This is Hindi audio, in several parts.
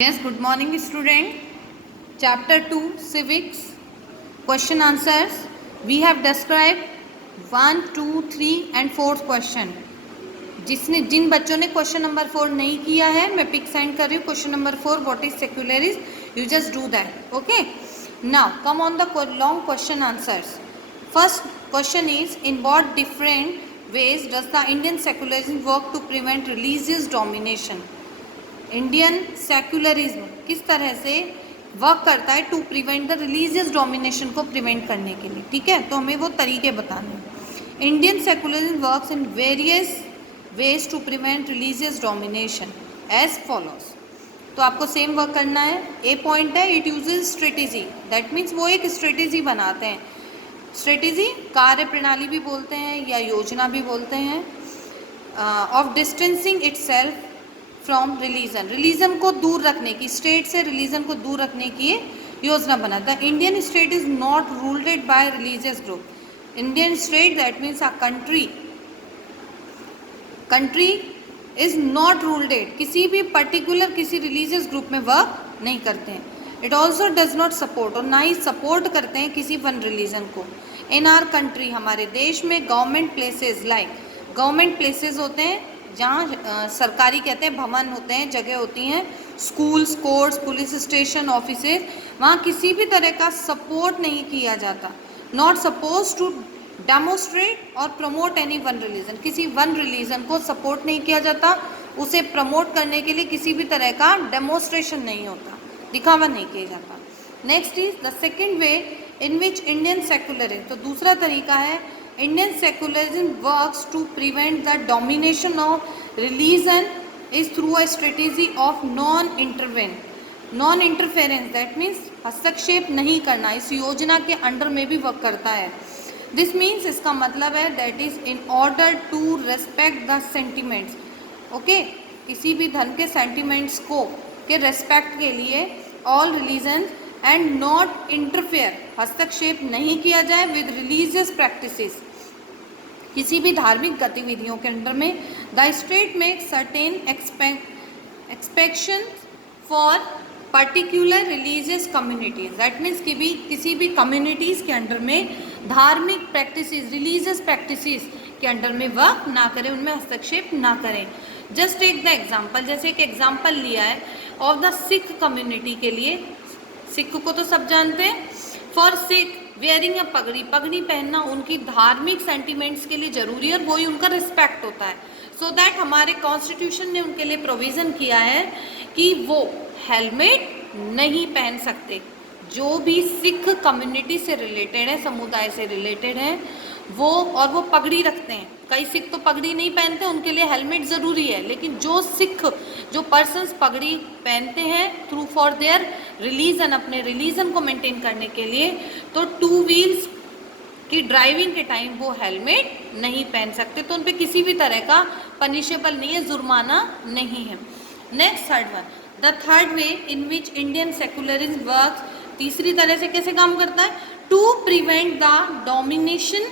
Yes, good morning student. Chapter 2 Civics. Question answers. We have described 1, 2, 3 and 4th question. जिन बच्चों ने क्वेश्चन नंबर 4 नहीं किया है मैं पिक सेंड कर रही हूँ. Question number 4 what is secularism, you just do that. Okay, now come on the long question answers. First question is in what different ways does the Indian secularism work to prevent religious domination. Indian secularism किस तरह से वर्क करता है to prevent the religious domination को प्रिवेंट करने के लिए. ठीक है, तो हमें वो तरीके बताने हैं. Indian secularism works in various ways to prevent religious domination as follows. तो आपको सेम वर्क करना है. ए पॉइंट है it uses strategy, that means वो एक स्ट्रेटेजी बनाते हैं. स्ट्रेटेजी कार्य प्रणाली भी बोलते हैं या योजना भी बोलते हैं. Of distancing itself from religion, religion को दूर रखने की, स्टेट से रिलीजन को दूर रखने की योजना बनाता है. Indian state is not ruled by religious group. Indian state that means a country is not ruled, किसी भी पर्टिकुलर किसी रिलीजियस ग्रुप में वर्क नहीं करते हैं. It also does not support, और ना ही सपोर्ट करते हैं किसी वन रिलीजन को. इन आर कंट्री, हमारे देश में government places, like government places होते हैं जहाँ सरकारी कहते हैं भवन होते हैं, जगह होती हैं, schools, courts, police station, offices, वहाँ किसी भी तरह का सपोर्ट नहीं किया जाता. नॉट सपोज टू डेमोस्ट्रेट और प्रमोट एनी वन रिलीजन, किसी वन रिलीजन को सपोर्ट नहीं किया जाता, उसे प्रमोट करने के लिए किसी भी तरह का डेमोस्ट्रेशन नहीं होता, दिखावा नहीं किया जाता. Next is the second way in which Indian secularism, तो दूसरा तरीका है Indian secularism works to prevent the domination of religion is through a strategy of non-interference, that means हस्तक्षेप नहीं करना. इस योजना के अंडर में भी वर्क करता है. दिस मीन्स, इसका मतलब है that is in order to respect the sentiments. Okay, किसी भी धर्म के सेंटिमेंट्स को के रेस्पेक्ट के लिए all religion and not interfere, हस्तक्षेप नहीं किया जाए विद रिलीजियस प्रैक्टिसेस, किसी भी धार्मिक गतिविधियों के अंडर में. The state make certain expectation for particular religious communities, that means कि भी किसी भी कम्युनिटीज़ के अंडर में धार्मिक प्रैक्टिसेस, रिलीजियस प्रैक्टिसेस के अंडर में वर्क ना करें, उनमें हस्तक्षेप ना करें. जस्ट टेक द एग्जाम्पल, जैसे एक एग्जाम्पल लिया है ऑफ द सिख कम्युनिटी के लिए. सिख को तो सब जानते हैं. फॉर सिख वेयरिंग अ पगड़ी, पगड़ी पहनना उनकी धार्मिक सेंटिमेंट्स के लिए जरूरी है और वही उनका रिस्पेक्ट होता है. सो दैट हमारे कॉन्स्टिट्यूशन ने उनके लिए प्रोविज़न किया है कि वो हेलमेट नहीं पहन सकते. जो भी सिख कम्युनिटी से रिलेटेड है, समुदाय से रिलेटेड है, वो और वो पगड़ी रखते हैं. कई सिख तो पगड़ी नहीं पहनते, उनके लिए हेलमेट ज़रूरी है. लेकिन जो सिख, जो पर्सन्स पगड़ी पहनते हैं थ्रू फॉर देयर रिलीजन, अपने रिलीजन को मेंटेन करने के लिए, तो 2 व्हील्स की ड्राइविंग के टाइम वो हेलमेट नहीं पहन सकते. तो उन पर किसी भी तरह का पनिशेबल नहीं है, जुर्माना नहीं है. Next third one, the third way in which Indian secularism works, तीसरी तरह से कैसे काम करता है, to prevent the domination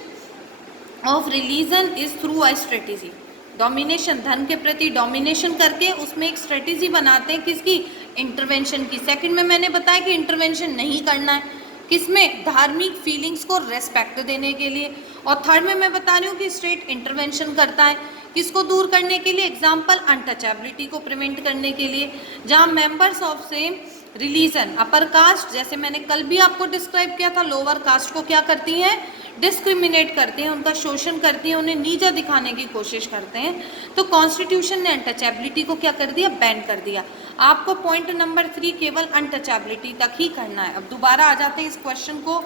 of religion is through a strategy. Domination, धर्म के प्रति डोमिनेशन करके उसमें एक स्ट्रेटेजी बनाते हैं, किसकी, इंटरवेंशन की. सेकंड में मैंने बताया कि इंटरवेंशन नहीं करना है, किसमें, धार्मिक फीलिंग्स को रेस्पेक्ट देने के लिए. और थर्ड में मैं बता रही हूँ कि स्टेट इंटरवेंशन करता है, किसको दूर करने के लिए, एग्जाम्पल अनटचेबिलिटी को प्रिवेंट करने के लिए. जहाँ members of same religion, upper caste, जैसे मैंने कल भी आपको डिस्क्राइब किया था, लोअर कास्ट को क्या करती हैं, डिस्क्रिमिनेट करती हैं, उनका शोषण करती हैं, उन्हें नीचा दिखाने की कोशिश करते हैं. तो कॉन्स्टिट्यूशन ने अनटचेबिलिटी को क्या कर दिया, बैन कर दिया. आपको पॉइंट नंबर 3 केवल अनटचेबिलिटी तक ही करना है. अब दोबारा आ जाते हैं इस क्वेश्चन को.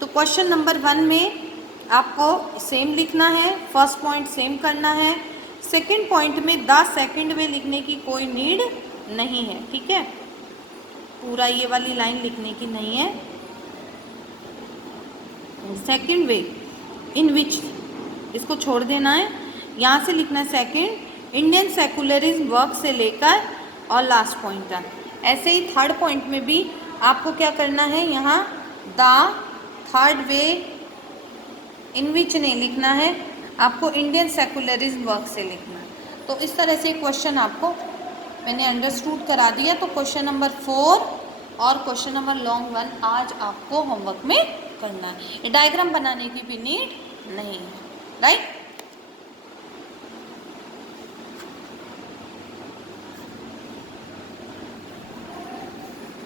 तो क्वेश्चन नंबर 1 में आपको सेम लिखना है, फर्स्ट पॉइंट सेम करना है. सेकेंड पॉइंट में द सेकेंड वे लिखने की कोई नीड नहीं है. ठीक है, पूरा ये वाली लाइन लिखने की नहीं है. सेकेंड वे इन विच, इसको छोड़ देना है, यहाँ से लिखना है सेकेंड इंडियन सेक्युलरिज्म वर्क से लेकर और लास्ट पॉइंट तक. ऐसे ही थर्ड पॉइंट में भी आपको क्या करना है, यहाँ द थर्ड वे इन विच नहीं लिखना है, आपको इंडियन सेक्युलरिज्म वर्क से लिखना है. तो इस तरह से क्वेश्चन आपको मैंने अंडरस्टूड करा दिया। तो क्वेश्चन नंबर 4 और क्वेश्चन नंबर लॉन्ग 1 आज आपको होमवर्क में करना है। ये डायग्राम बनाने की भी नीड नहीं है, राइट।